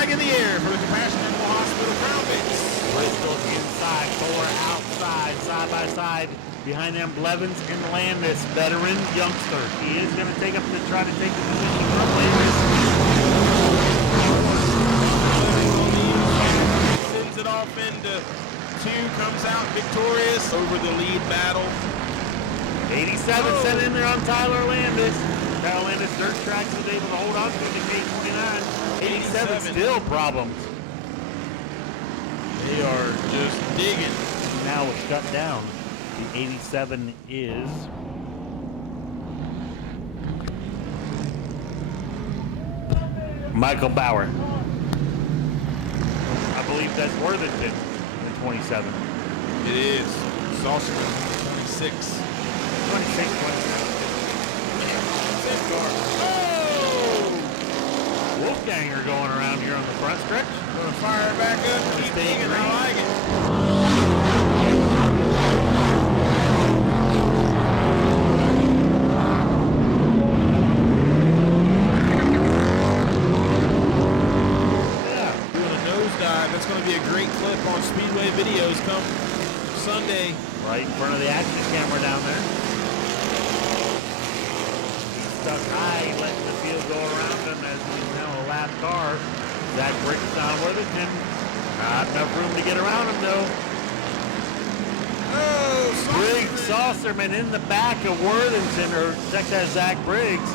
flag in the air for the Compassion Animal Hospital Crown Vics. Bristol inside, Fuller outside, side by side. Behind them, Blevins and Landis, veteran youngster. He is going to try to take the position from Landis. Sends it off into 2, comes out victorious over the lead battle. 87 sent in there on Tyler Landis. Tyler Landis dirt tracks was able to hold on to him to K29. 87 still problems. They are just digging. Now it's shut down. The 87 is Michael Bauer. I believe that's Worthington, the 27. It is. Salzman, 26. 26, 27. Oh! Wolfganger going around here on the front stretch. Gonna fire it back up. Keep digging. I like it. That's going to be a great clip on Speedway videos come Sunday. Right in front of the action camera down there. He's stuck high, letting the field go around him as he's now a lap car. Zach Briggs down Worthington. Not enough room to get around him though. Oh, Briggs, Saucerman in the back of Worthington, or check that Zach Briggs.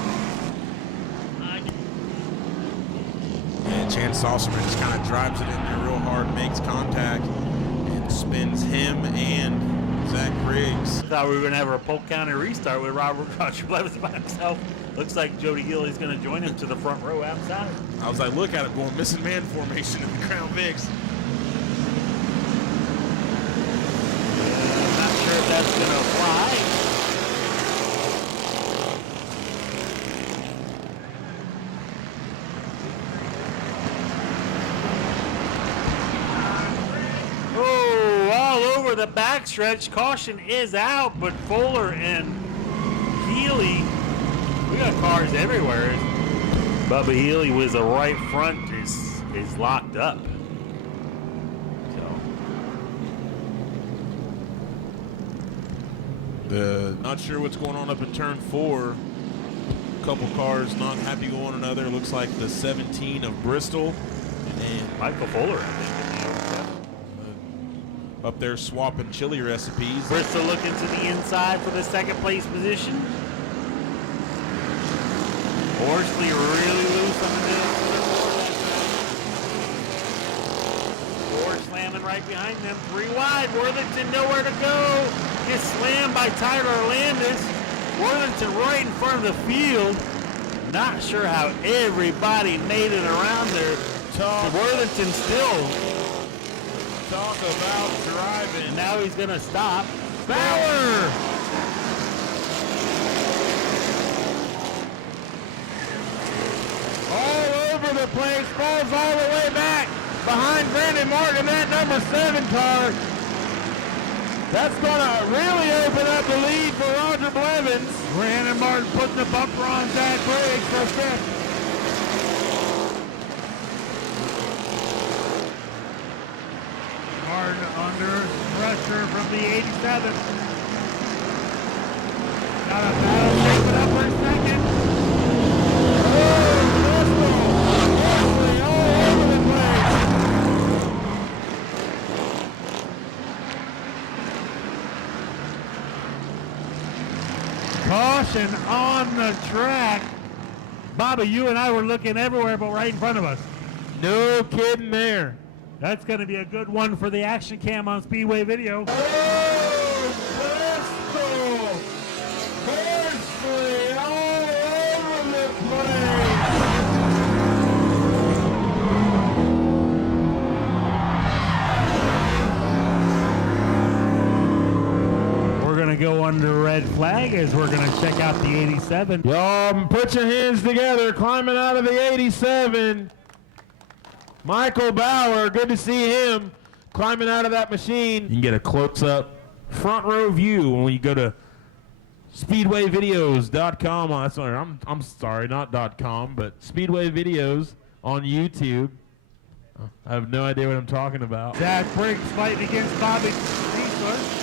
And Chance Salzman just kind of drives it in there real hard, makes contact, and spins him and Zach Briggs. Thought we were going to have a Polk County restart with Roger Blevins by himself. Looks like Jody Gillies going to join him to the front row outside. I was like, look at it going missing man formation in the Crown Vics. Not sure if that's going to apply. The backstretch, caution is out, but Fuller and Healy, we got cars everywhere. Bubba Healy with the right front is locked up. So not sure what's going on up in turn 4. A couple cars not happy with one another. Looks like the 17 of Bristol and Michael Fuller up there swapping chili recipes. Bristol looking to the inside for the second place position. Horsley really loose on the middle. Ford slamming right behind them. 3 wide. Worthington nowhere to go. Gets slammed by Tyler Landis. Worthington right in front of the field. Not sure how everybody made it around there. Worthington still. Talk about driving. Now he's going to stop. Bauer! All over the place. Falls all the way back behind Brandon Martin, that number 7 car. That's going to really open up the lead for Roger Blevins. Brandon Martin putting the bumper on Zach Briggs for 5th. Under pressure from the 87. Got a battle, take it up for a second. All over the place. Caution on the track. Bobby, you and I were looking everywhere but right in front of us. No kidding there. That's going to be a good one for the action cam on Speedway video. Oh, Bristol! Horsley all over the place. We're going to go under red flag as we're going to check out the 87. Y'all put your hands together, climbing out of the 87. Michael Bauer, good to see him climbing out of that machine. You can get a close-up front row view when you go to speedwayvideos.com. I'm sorry, not .com, but Speedway Videos on YouTube. I have no idea what I'm talking about. Zach Briggs fighting against Bobby Diesler.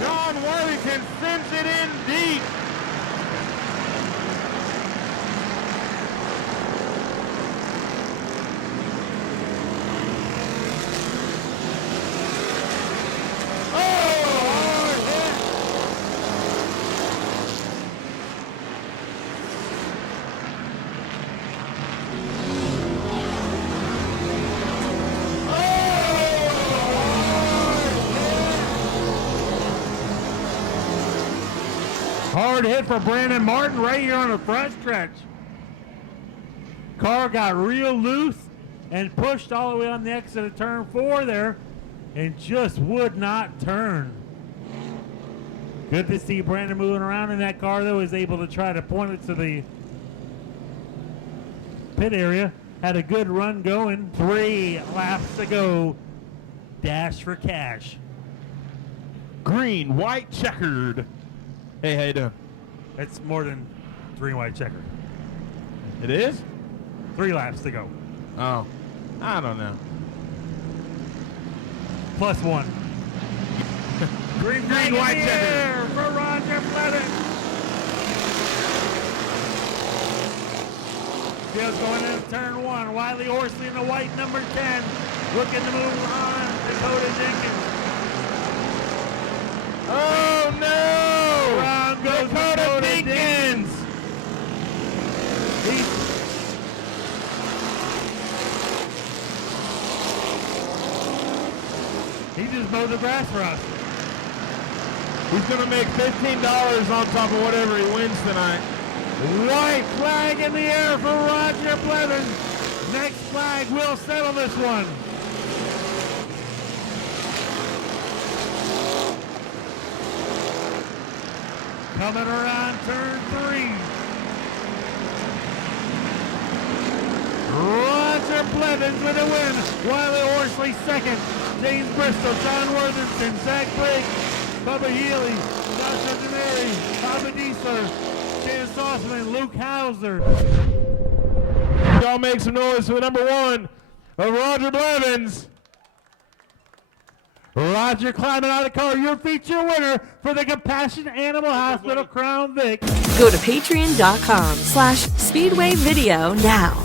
John Worthington sends it in deep. Hard hit for Brandon Martin right here on the front stretch. Car got real loose and pushed all the way on the exit of turn 4 there and just would not turn. Good to see Brandon moving around in that car, though. Was able to try to point it to the pit area. Had a good run going. 3 laps to go. Dash for cash. Green, white, checkered. Hey, how you doing? It's more than 3 white checker. It is? 3 laps to go. Oh, I don't know. Plus 1. Green, white checker for Roger Blevins. Just going into turn 1. Wiley Horsley in the white number 10. Looking to move on. Dakota Jenkins. Oh, no! Around goes Dakota Jenkins! He just mowed the grass for us. He's going to make $15 on top of whatever he wins tonight. White flag in the air for Roger Blevins. Next flag will settle this one. Coming around turn 3. Roger Blevins with a win. Wiley Horsley second. James Bristol, John Worthington, Zach Briggs, Bubba Healy, Joshua DeMary, Bobby Diesler, Chance Osman, Luke Hauser. Y'all make some noise for number 1 of Roger Blevins. Roger climbing out of the car, your feature winner for the Compassion Animal Hospital Crown Vic. Go to patreon.com/Speedway Video now.